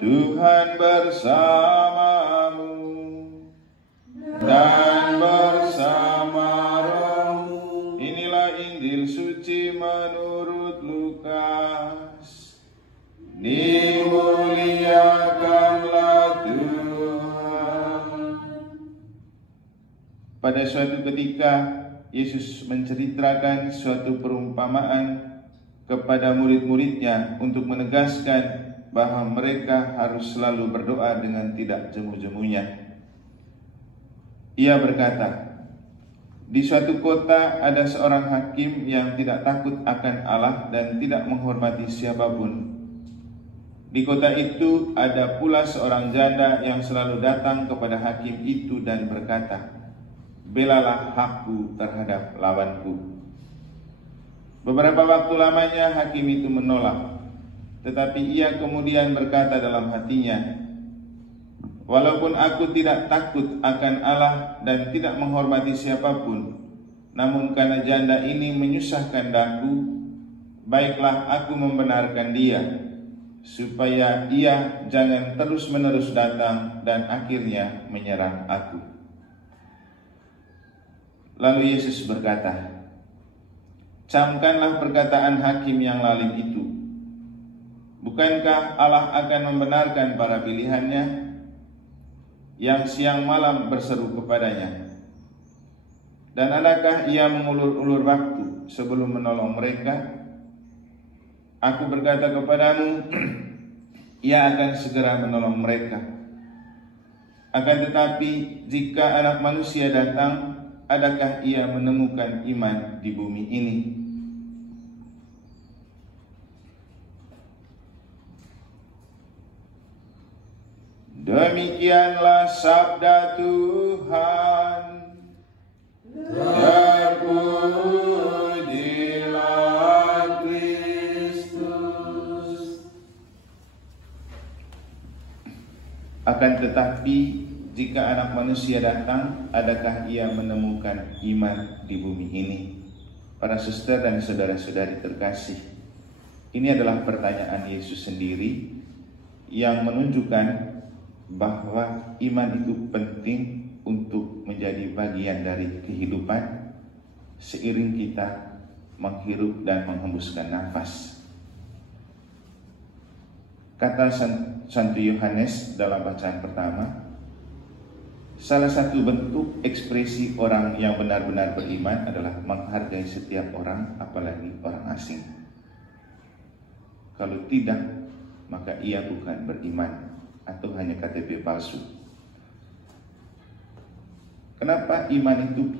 Tuhan bersamamu dan bersama rohmu. Inilah Injil suci menurut Lukas. Dimuliakanlah Tuhan. Pada suatu ketika Yesus menceritakan suatu perumpamaan kepada murid-muridnya untuk menegaskan bahwa mereka harus selalu berdoa dengan tidak jemu-jemunya. Ia berkata, di suatu kota ada seorang hakim yang tidak takut akan Allah dan tidak menghormati siapapun. Di kota itu ada pula seorang janda yang selalu datang kepada hakim itu dan berkata, belalah hakku terhadap lawanku. Beberapa waktu lamanya hakim itu menolak, tetapi ia kemudian berkata dalam hatinya, walaupun aku tidak takut akan Allah dan tidak menghormati siapapun, namun karena janda ini menyusahkan daku, baiklah aku membenarkan dia, supaya ia jangan terus-menerus datang dan akhirnya menyerang aku. Lalu Yesus berkata, camkanlah perkataan hakim yang lalim itu. Bukankah Allah akan membenarkan para pilihannya yang siang malam berseru kepadanya? Dan adakah ia mengulur-ulur waktu sebelum menolong mereka? Aku berkata kepadamu, ia akan segera menolong mereka. Akan tetapi jika Anak Manusia datang, adakah ia menemukan iman di bumi ini? Demikianlah sabda Tuhan. Terpujilah Kristus. Akan tetapi jika Anak Manusia datang, adakah ia menemukan iman di bumi ini? Para suster dan saudara-saudari terkasih, ini adalah pertanyaan Yesus sendiri yang menunjukkan bahwa iman itu penting untuk menjadi bagian dari kehidupan seiring kita menghirup dan menghembuskan nafas. Kata Santo Yohanes dalam bacaan pertama, salah satu bentuk ekspresi orang yang benar-benar beriman adalah menghargai setiap orang, apalagi orang asing. Kalau tidak, maka ia bukan beriman atau hanya KTP palsu. Kenapa iman itu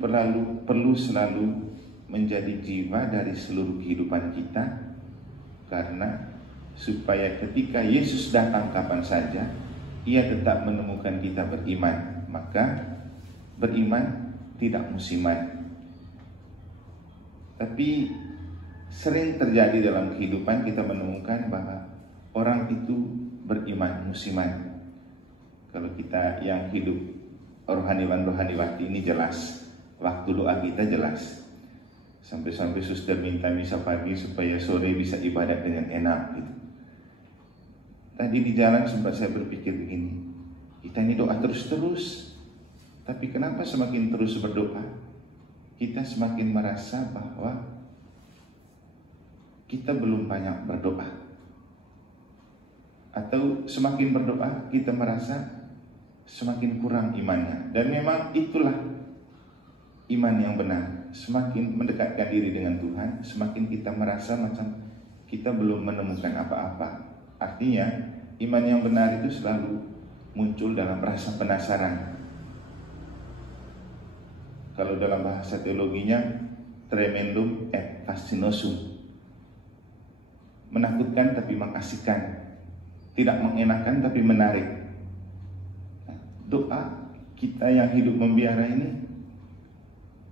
perlu selalu menjadi jiwa dari seluruh kehidupan kita? Karena supaya ketika Yesus datang kapan saja, ia tetap menemukan kita beriman. Maka beriman tidak musiman. Tapi sering terjadi dalam kehidupan kita menemukan bahwa orang itu beriman musiman. Kalau kita yang hidup rohaniwan-rohaniwati ini jelas, waktu doa kita jelas. Sampai-sampai suster minta misa pagi supaya sore bisa ibadat dengan enak gitu. Tadi di jalan sempat saya berpikir begini, kita ini doa terus-terus, tapi kenapa semakin terus berdoa, kita semakin merasa bahwa kita belum banyak berdoa. Atau semakin berdoa, kita merasa semakin kurang imannya. Dan memang itulah iman yang benar. Semakin mendekatkan diri dengan Tuhan, semakin kita merasa macam kita belum menemukan apa-apa. Artinya, iman yang benar itu selalu muncul dalam rasa penasaran. Kalau dalam bahasa teologinya, tremendum et fascinosum. Menakutkan tapi mengasihkan. Tidak mengenakan tapi menarik. Doa kita yang hidup membiara ini,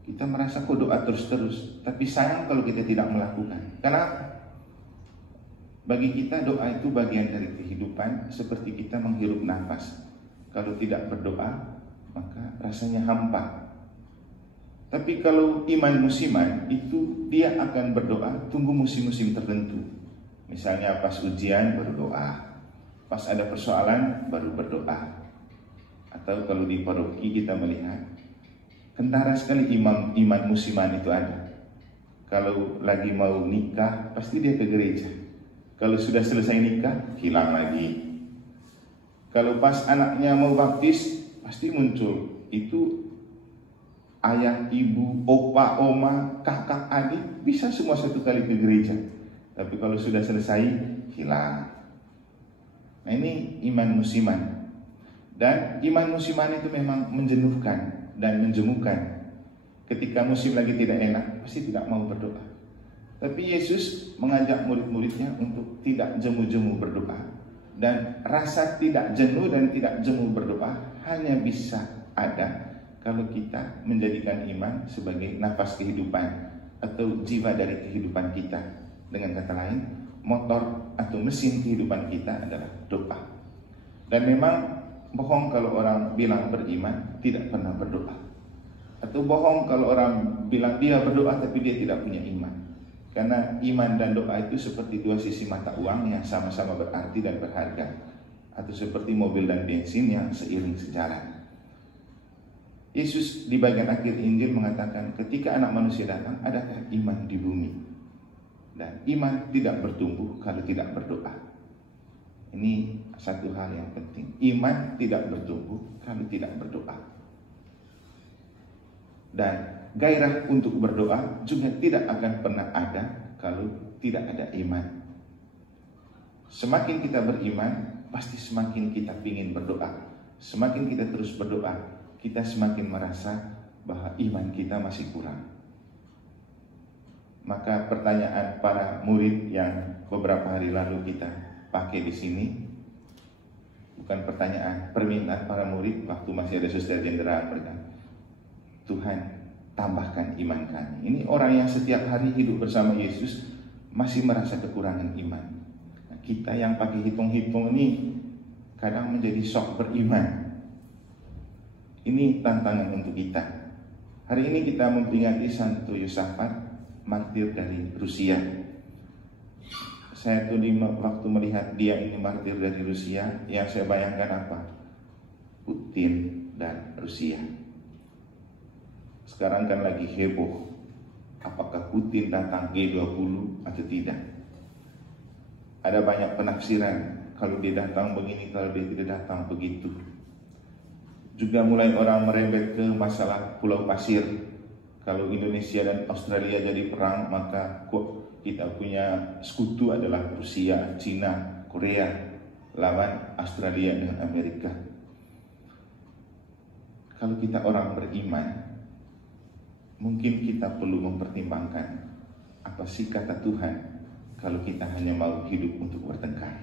kita merasa kok doa terus-terus, tapi sayang kalau kita tidak melakukan. Kenapa? Bagi kita doa itu bagian dari kehidupan, seperti kita menghirup nafas. Kalau tidak berdoa, maka rasanya hampa. Tapi kalau iman musiman, itu dia akan berdoa tunggu musim-musim tertentu. Misalnya pas ujian berdoa, pas ada persoalan baru berdoa. Atau kalau di paroki kita melihat kentara sekali iman musiman itu ada. Kalau lagi mau nikah pasti dia ke gereja. Kalau sudah selesai nikah hilang lagi. Kalau pas anaknya mau baptis pasti muncul. Itu ayah, ibu, opa, oma, kakak, adik bisa semua satu kali ke gereja. Tapi kalau sudah selesai hilang. Nah ini iman musiman. Dan iman musiman itu memang menjenuhkan dan menjemukan. Ketika musim lagi tidak enak, pasti tidak mau berdoa. Tapi Yesus mengajak murid-muridnya untuk tidak jemu-jemu berdoa. Dan rasa tidak jenuh dan tidak jemu berdoa hanya bisa ada kalau kita menjadikan iman sebagai nafas kehidupan atau jiwa dari kehidupan kita. Dengan kata lain, motor atau mesin kehidupan kita adalah doa. Dan memang bohong kalau orang bilang beriman tidak pernah berdoa. Atau bohong kalau orang bilang dia berdoa tapi dia tidak punya iman. Karena iman dan doa itu seperti dua sisi mata uang yang sama-sama berarti dan berharga. Atau seperti mobil dan bensin yang seiring sejalan. Yesus di bagian akhir Injil mengatakan ketika anak manusia datang, adakah iman di bumi? Dan iman tidak bertumbuh kalau tidak berdoa. Ini satu hal yang penting. Iman tidak bertumbuh kalau tidak berdoa. Dan gairah untuk berdoa juga tidak akan pernah ada kalau tidak ada iman. Semakin kita beriman, pasti semakin kita ingin berdoa. Semakin kita terus berdoa, kita semakin merasa bahwa iman kita masih kurang. Maka pertanyaan para murid yang beberapa hari lalu kita pakai di sini bukan pertanyaan, permintaan para murid waktu masih ada suster jenderal mereka. Tuhan, tambahkan iman kami. Ini orang yang setiap hari hidup bersama Yesus masih merasa kekurangan iman. Nah, kita yang pakai hitung-hitung ini kadang menjadi sok beriman. Ini tantangan untuk kita. Hari ini kita memperingati Santo Yosafat, martir dari Rusia. Saya tuh waktu melihat dia ini martir dari Rusia, yang saya bayangkan apa? Putin dan Rusia. Sekarang kan lagi heboh, apakah Putin datang G20 atau tidak? Ada banyak penafsiran, kalau dia datang begini, kalau dia tidak datang begitu. Juga mulai orang merembet ke masalah pulau pasir. Kalau Indonesia dan Australia jadi perang, maka kita punya sekutu adalah Rusia, Cina, Korea lawan Australia dengan Amerika. Kalau kita orang beriman, mungkin kita perlu mempertimbangkan apa sih kata Tuhan kalau kita hanya mau hidup untuk bertengkar.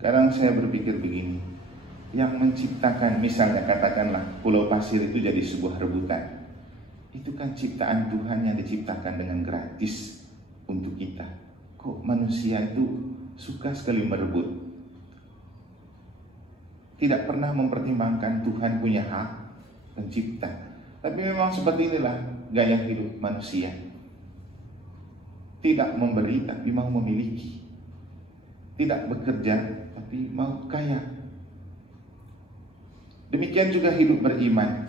Kadang saya berpikir begini, yang menciptakan misalnya katakanlah pulau pasir itu jadi sebuah rebutan. Itu kan ciptaan Tuhan yang diciptakan dengan gratis untuk kita. Kok manusia itu suka sekali merebut? Tidak pernah mempertimbangkan Tuhan punya hak pencipta. Tapi memang seperti inilah gaya hidup manusia. Tidak memberi tapi mau memiliki. Tidak bekerja tapi mau kaya. Demikian juga hidup beriman.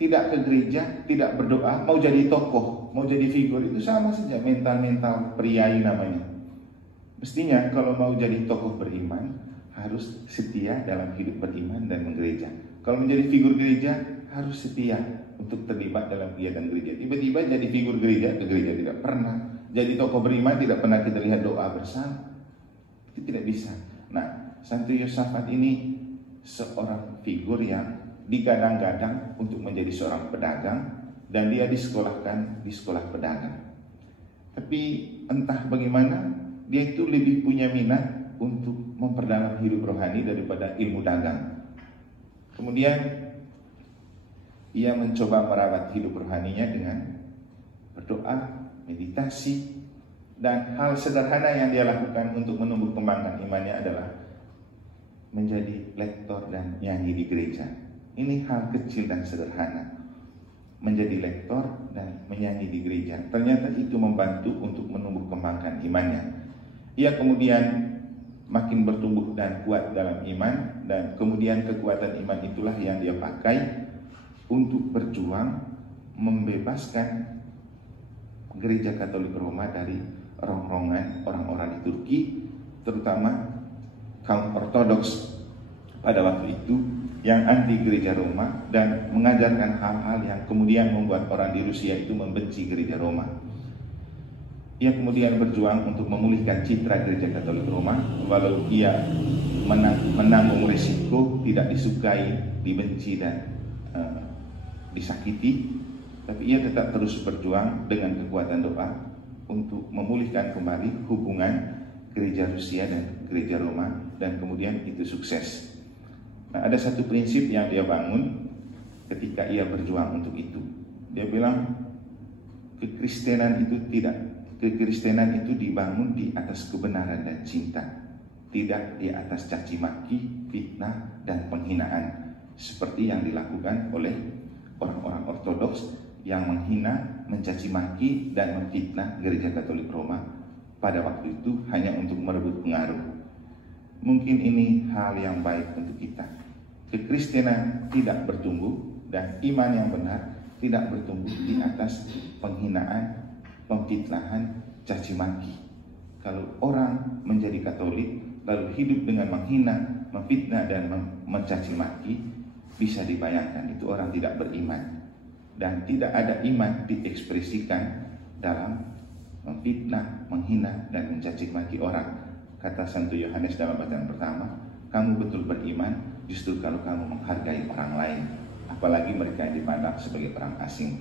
Tidak ke gereja, tidak berdoa, mau jadi tokoh, mau jadi figur, itu sama saja mental-mental priai namanya. Mestinya kalau mau jadi tokoh beriman, harus setia dalam hidup beriman dan menggereja. Kalau menjadi figur gereja, harus setia untuk terlibat dalam kegiatan gereja. Tiba-tiba jadi figur gereja, ke gereja tidak pernah. Jadi tokoh beriman, tidak pernah kita lihat doa bersama. Itu tidak bisa. Nah, Santo Yosafat ini seorang figur yang digadang-gadang untuk menjadi seorang pedagang, dan dia disekolahkan di sekolah pedagang. Tapi entah bagaimana dia itu lebih punya minat untuk memperdalam hidup rohani daripada ilmu dagang. Kemudian ia mencoba merawat hidup rohaninya dengan berdoa, meditasi, dan hal sederhana yang dia lakukan untuk menumbuh kembangkan imannya adalah menjadi lektor dan nyanyi di gereja. Ini hal kecil dan sederhana, menjadi lektor dan menyanyi di gereja. Ternyata itu membantu untuk menumbuh kembangkan imannya. Ia kemudian makin bertumbuh dan kuat dalam iman, dan kemudian kekuatan iman itulah yang dia pakai untuk berjuang membebaskan Gereja Katolik Roma dari rongrongan orang-orang di Turki, terutama kaum Ortodoks pada waktu itu yang anti Gereja Roma dan mengajarkan hal-hal yang kemudian membuat orang di Rusia itu membenci Gereja Roma. Ia kemudian berjuang untuk memulihkan citra Gereja Katolik Roma, walau ia menanggung risiko tidak disukai, dibenci dan disakiti, tapi ia tetap terus berjuang dengan kekuatan doa untuk memulihkan kembali hubungan Gereja Rusia dan Gereja Roma, dan kemudian itu sukses. Nah, ada satu prinsip yang dia bangun ketika ia berjuang untuk itu. Dia bilang kekristenan itu dibangun di atas kebenaran dan cinta, tidak di atas caci maki, fitnah, dan penghinaan, seperti yang dilakukan oleh orang-orang Ortodoks yang menghina, mencaci maki, dan memfitnah Gereja Katolik Roma pada waktu itu hanya untuk merebut pengaruh. Mungkin ini hal yang baik untuk kita. Kekristenan tidak bertumbuh dan iman yang benar tidak bertumbuh di atas penghinaan, pemfitnahan, caci maki. Kalau orang menjadi Katolik lalu hidup dengan menghina, memfitnah, dan mencaci maki, bisa dibayangkan itu orang tidak beriman. Dan tidak ada iman diekspresikan dalam memfitnah, menghina, dan mencaci maki orang. Kata Santo Yohanes dalam bacaan pertama, kamu betul beriman justru kalau kamu menghargai orang lain, apalagi mereka yang dipandang sebagai orang asing.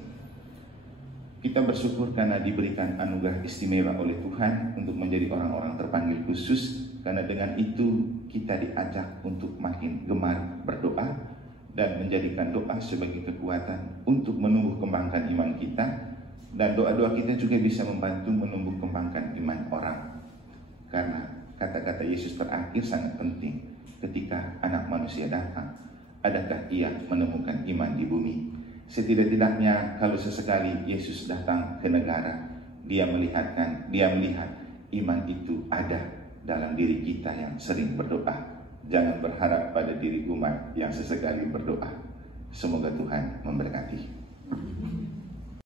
Kita bersyukur karena diberikan anugerah istimewa oleh Tuhan untuk menjadi orang-orang terpanggil khusus, karena dengan itu kita diajak untuk makin gemar berdoa dan menjadikan doa sebagai kekuatan untuk menumbuh kembangkan iman kita, dan doa-doa kita juga bisa membantu menumbuh kembangkan iman orang. Karena kata-kata Yesus terakhir sangat penting, ketika Anak Manusia datang, adakah ia menemukan iman di bumi? Setidak-tidaknya kalau sesekali Yesus datang ke negara, dia melihat iman itu ada dalam diri kita yang sering berdoa. Jangan berharap pada diri umat yang sesekali berdoa. Semoga Tuhan memberkati.